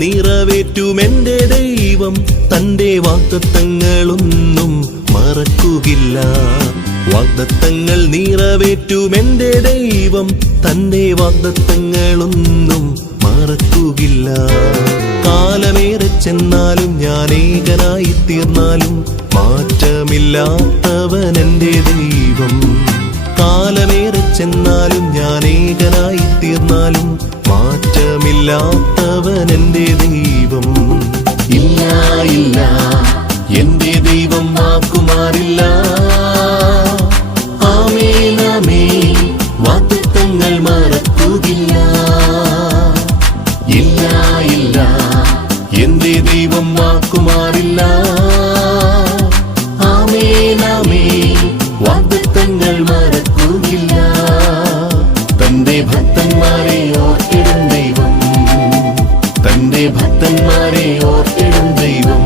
നിറവേറ്റുമെന്റെ ദൈവം തന്റെ വാഗ്ദത്തങ്ങളൊന്നും മറക്കുകയില്ല. വാഗ്ദത്തങ്ങൾ നിറവേറ്റുമെന്റെ ദൈവം തന്റെ വാഗ്ദത്തങ്ങളൊന്നും മറക്കുകയില്ല. കാലമേറെ ചെന്നാലും ഞാൻ ഏകനായി തീർന്നാലും മാറ്റമില്ലാത്തവൻ എന്റെ ദൈവം. കാലമേറെ ചെന്നാലും ഞാൻ ഏകനായി തീർന്നാലും മാറ്റമില്ലാത്തവൻ എന്റെ ദൈവം. ഇല്ല ഇല്ല, എന്റെ ദൈവം വാക്കുമാറില്ല. ആമേൻ ആമേൻ, വാഗ്ദത്തങ്ങൾ മറക്കുകയില്ല. ഇല്ല ഇല്ല, എന്റെ ദൈവം വാക്കുമാറില്ല. ആമേൻ ആമേൻ, വാഗ്ദത്തങ്ങൾ മറക്കുകയില്ല. തന്റെ ഭക്തന്മാരെ ഓർത്തിടും ദൈവം, തന്റെ ഭക്തന്മാരെ ഓർത്തിടും ദൈവം.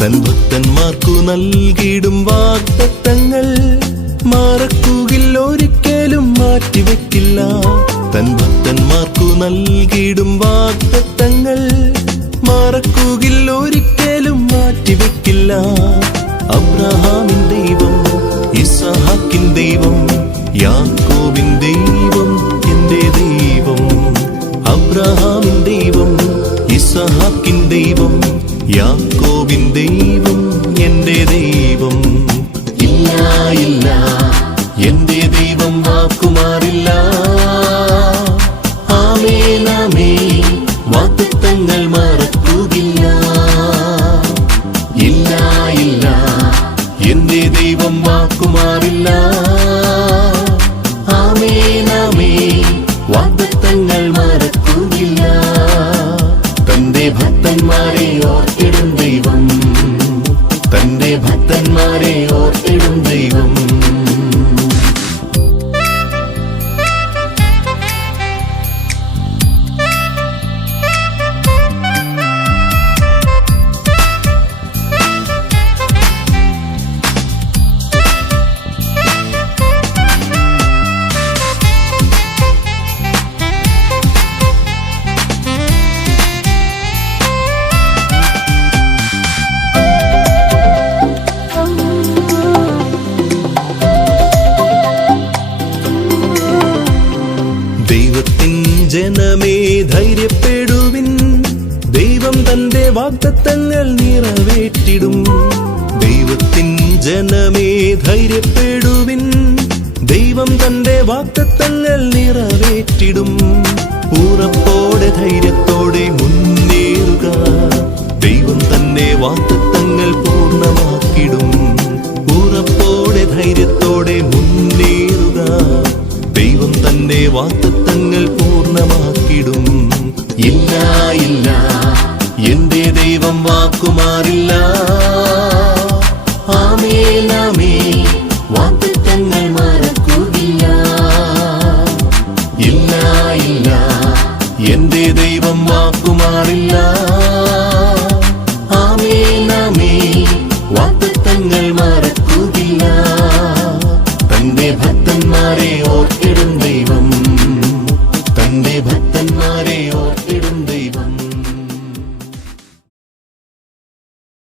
തൻ ഭക്തന്മാർക്കു നൽകിയിടും വാഗ്ദത്തങ്ങൾ മറക്കുകയില്ല, ഒരിക്കലും മാറ്റിവെക്കില്ല. തൻ ഭക്തന്മാർക്കു നൽകിയിടും വാഗ്ദത്തങ്ങൾ മറക്കുകയില്ല, ഒരിക്കലും മാറ്റിവെക്കില്ല. അബ്രഹാമിൻ ദൈവം, ഇസ്ഹാക്കിൻ ദൈവം, യാക്കോബിൻ ദൈവം എന്റെ ദൈവം. അബ്രഹാമിൻ ദൈവം, ഇസ്ഹാക്കിൻ ദൈവം, യാക്കോബിൻ ദൈവം എന്റെ ദൈവം. ഇല്ല ഇല്ല, എന്റെ ദൈവം വാക്കുമാറില്ല. ആമേൻ ആമേൻ, വാഗ്ദത്തങ്ങൾ മറക്കുകയില്ല. ഇല്ല ഇല്ല, എന്റെ ദൈവം വാക്കുമാറില്ല. ആമേൻ ആമേൻ, വാഗ്ദത്തങ്ങൾ മറക്കുകയില്ല. തന്റെ ഭക്തന്മാരെ ഓർത്തിടും ദൈവം, തന്റെ ഭക്തന്മാരെ ഓർത്തിടും ദൈവം. ദൈവത്തിൻ ജനമേ ധൈര്യപ്പെടുവിൻ, ദൈവം തന്റെ വാഗ്ദത്തങ്ങൾ നിറവേറ്റിടും. ദൈവത്തിൻ ജനമേ ധൈര്യപ്പെടുവിൻ, ദൈവം തന്റെ വാഗ്ദത്തങ്ങൾ നിറവേറ്റിടും. ഉറപ്പോടെ ധൈര്യത്തോടെ മുന്നേറുക, ദൈവം തന്നെ വാഗ്ദത്തങ്ങൾ പൂർണ്ണമാക്കിടും. ഉറപ്പോടെ ധൈര്യത്തോടെ മുന്നേറുക, ദൈവം തന്നെ വാഗ്ദത്തങ്ങൾ പൂർണ്ണമാക്കിടും. ഇല്ല ഇല്ല, എന്റെ ദൈവം വാക്കുമാറില്ല. ആമേൻ ആമേൻ, വാഗ്ദത്തങ്ങൾ മറക്കുകയില്ല. ഇല്ല ഇല്ല, എന്റെ